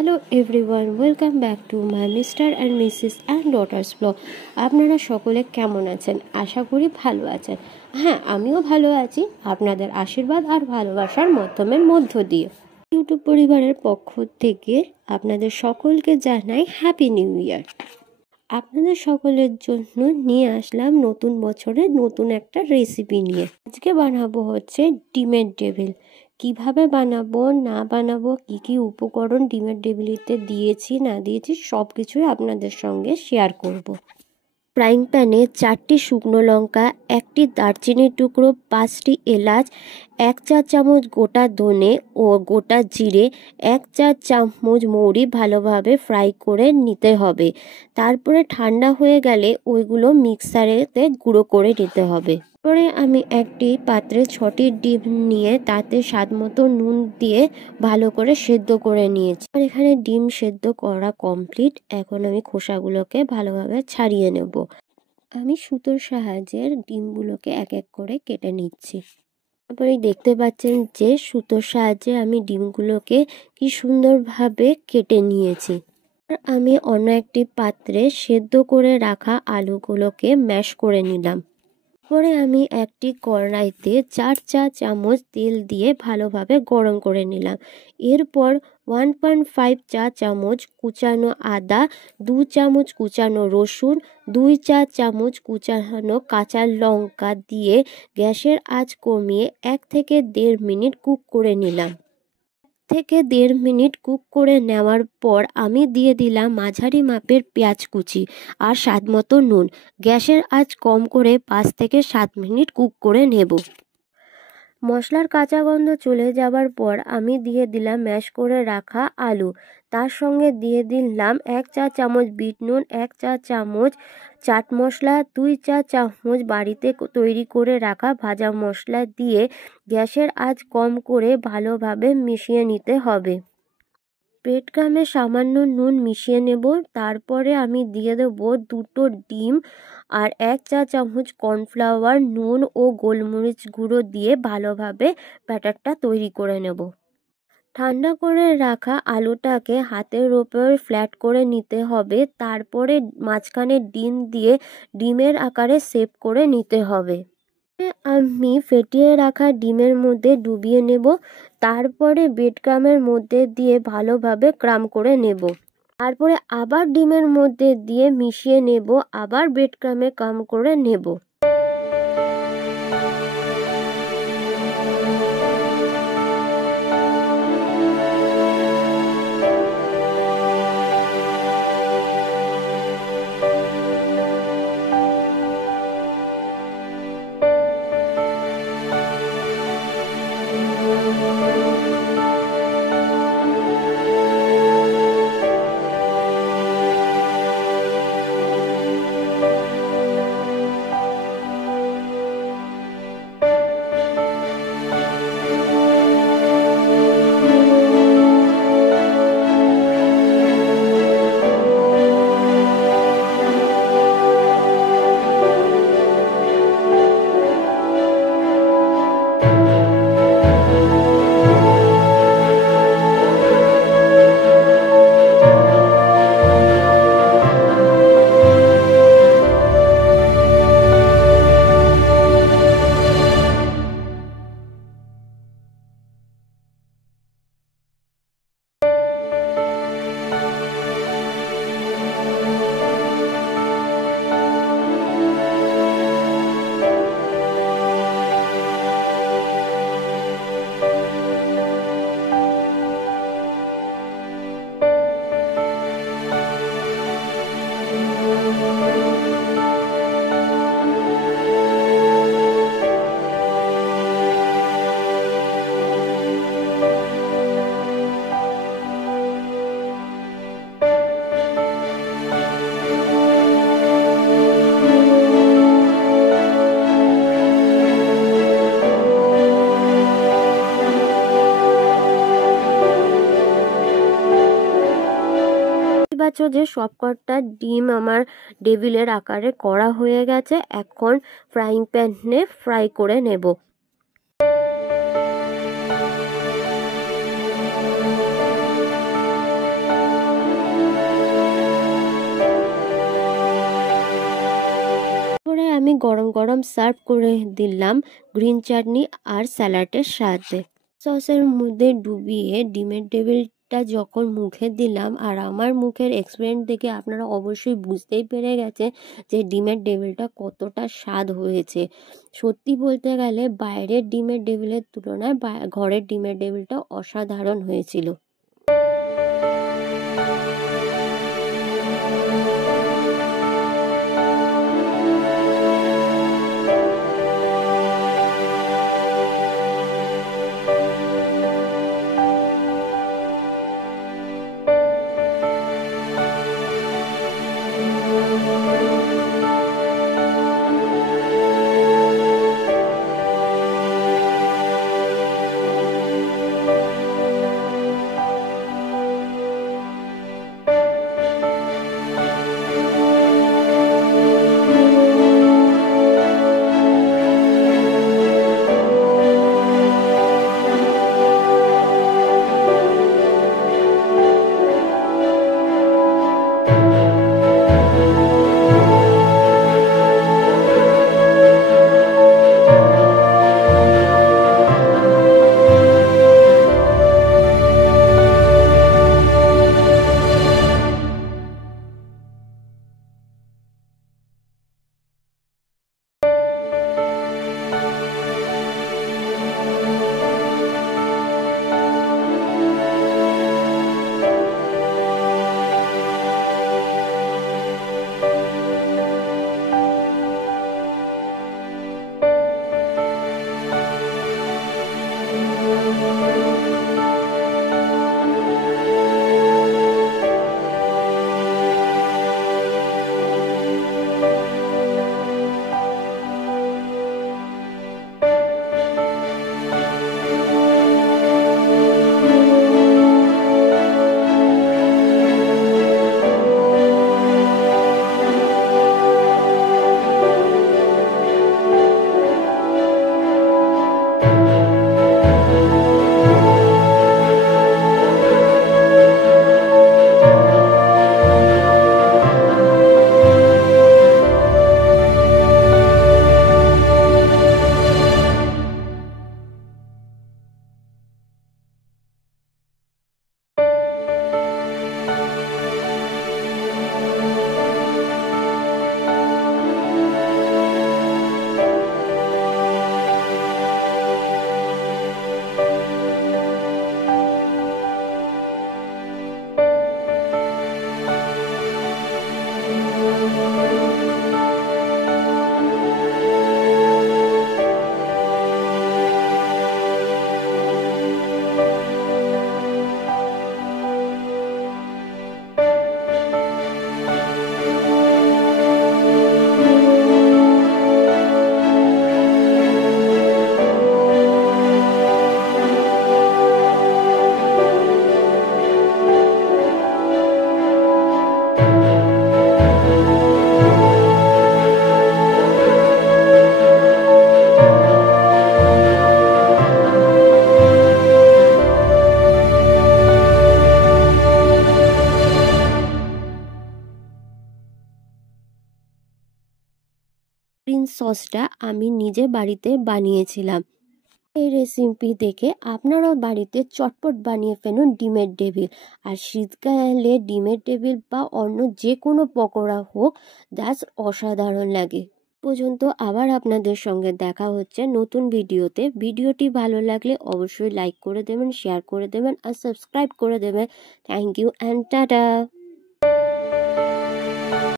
Hello everyone, welcome back to my mister and Mrs and daughters blog. আপনারা সকলে কেমন আছেন? আশা করি ভালো আছেন। হ্যাঁ, আমিও ভালো আছি আপনাদের আশীর্বাদ আর ভালোবাসার মাধ্যমের মধ্য দিয়ে। ইউটিউব পরিবারের পক্ষ থেকে আপনাদের সকলকে জানাই হ্যাপি নিউ ইয়ার। আপনাদের সকলের জন্য নিয়ে আসলাম নতুন বছরে নতুন একটা রেসিপি নিয়ে। আজকে বানাবো হচ্ছে ডিমের ডেভিল। কিভাবে বানাবো না বানাবো, কি কি উপকরণ ডিমের ডেভিলিতে দিয়েছি না দিয়েছি সব কিছুই আপনাদের সঙ্গে শেয়ার করব। ফ্রাইং প্যানে 4টি শুকনো লঙ্কা, 1টি দারচিনির টুকরো, 5টি এলাচ, 1 চা চামচ গোটা ধনে ও গোটা জিরে, 1 চা চামচ মৌরি ভালোভাবে ফ্রাই করে নিতে হবে। তারপরে ঠান্ডা হয়ে গেলে ওইগুলো মিক্সারেতে গুঁড়ো করে নিতে হবে। পরে আমি একটি পাত্রে 6টি ডিম নিয়ে তাতে স্বাদ মতো নুন দিয়ে ভালো করে সেদ্ধ করে নিয়েছি। আর এখানে ডিম সেদ্ধ করা কমপ্লিট। এখন আমি খোসাগুলোকে ভালোভাবে ছাড়িয়ে নেব। আমি সুতোর সাহায্যে ডিমগুলোকে এক এক করে কেটে নিচ্ছি। তারপরে দেখতে পাচ্ছেন যে সুতোর সাহায্যে আমি ডিমগুলোকে কি সুন্দরভাবে কেটে নিয়েছি। আমি অন্য একটি পাত্রে সেদ্ধ করে রাখা আলুগুলোকে ম্যাশ করে নিলাম। পরে আমি একটি কড়াইতে 4 চা চামচ তেল দিয়ে ভালোভাবে গরম করে নিলাম। এরপর 1.5 চা চামচ কুচানো আদা, 2 চামচ কুচানো রসুন, 2 চা চামচ কুচানো কাঁচা লঙ্কা দিয়ে গ্যাসের আঁচ কমিয়ে 1 থেকে 1.5 মিনিট কুক করে নিলাম। 1 থেকে 1.5 মিনিট কুক করে নেওয়ার পর আমি দিয়ে দিলাম মাঝারি মাপের পেঁয়াজ কুচি আর স্বাদ মতো নুন। গ্যাসের আঁচ কম করে 5 থেকে 7 মিনিট কুক করে নেব। মশলার কাঁচা গন্ধ চলে যাবার পর আমি দিয়ে দিলাম ম্যাশ করে রাখা আলু। তার সঙ্গে দিয়ে দিলাম 1 চা চামচ বিট নুন, 1 চা চামচ চাট মশলা, 2 চা চামচ বাড়িতে তৈরি করে রাখা ভাজা মশলা দিয়ে গ্যাসের আঁচ কম করে ভালোভাবে মিশিয়ে নিতে হবে। ব্রেড ক্রামে সামান্য নুন মিশিয়ে নেব। তারপরে আমি দিয়ে দেব 2টো ডিম আর 1 চা চামচ কর্নফ্লাওয়ার, নুন ও গোলমরিচ গুঁড়ো দিয়ে ভালোভাবে ব্যাটারটা তৈরি করে নেব। ঠান্ডা করে রাখা আলুটাকে হাতের ওপর ফ্ল্যাট করে নিতে হবে। তারপরে মাঝখানে ডিম দিয়ে ডিমের আকারে শেপ করে নিতে হবে। আমি ফেটিয়ে রাখা ডিমের মধ্যে ডুবিয়ে নেব। তারপরে ব্রেড ক্রামের মধ্যে দিয়ে ভালোভাবে ক্রাম করে নেব। তারপরে আবার ডিমের মধ্যে দিয়ে মিশিয়ে নেব, আবার ব্রেড ক্রামে ক্রাম করে নেব। পাচ্ছ যে সবকটা ডিম আমার ডেভিলের আকারে করা হয়ে গেছে। এখন ফ্রাইং প্যানে ফ্রাই করে নেব। আমি গরম গরম সার্ভ করে দিলাম গ্রিন চাটনি আর স্যালাডের সাথে। সসের মধ্যে ডুবিয়ে ডিমের টেবিলটা যখন মুখে দিলাম, আর আমার মুখের এক্সপিরিয়েন্স দেখে আপনারা অবশ্যই বুঝতেই পেরে গেছেন যে ডিমের টেবিলটা কতটা স্বাদ হয়েছে। সত্যি বলতে গেলে বাইরের ডিমের টেবিলের তুলনায় ঘরের ডিমের টেবিলটা অসাধারণ হয়েছিল। গ্রিন সসটা আমি নিজে বাড়িতে বানিয়েছিলাম। এই রেসিপি দেখে আপনারাও বাড়িতে চটপট বানিয়ে ফেলুন ডিমের টেবিল। আর শীতকালে ডিমের টেবিল বা অন্য যে কোনো পকোড়া হোক, দ্যাটস অসাধারণ লাগে। পর্যন্ত আবার আপনাদের সঙ্গে দেখা হচ্ছে নতুন ভিডিওতে। ভিডিওটি ভালো লাগলে অবশ্যই লাইক করে দেবেন, শেয়ার করে দেবেন আর সাবস্ক্রাইব করে দেবেন। Thank you and tata.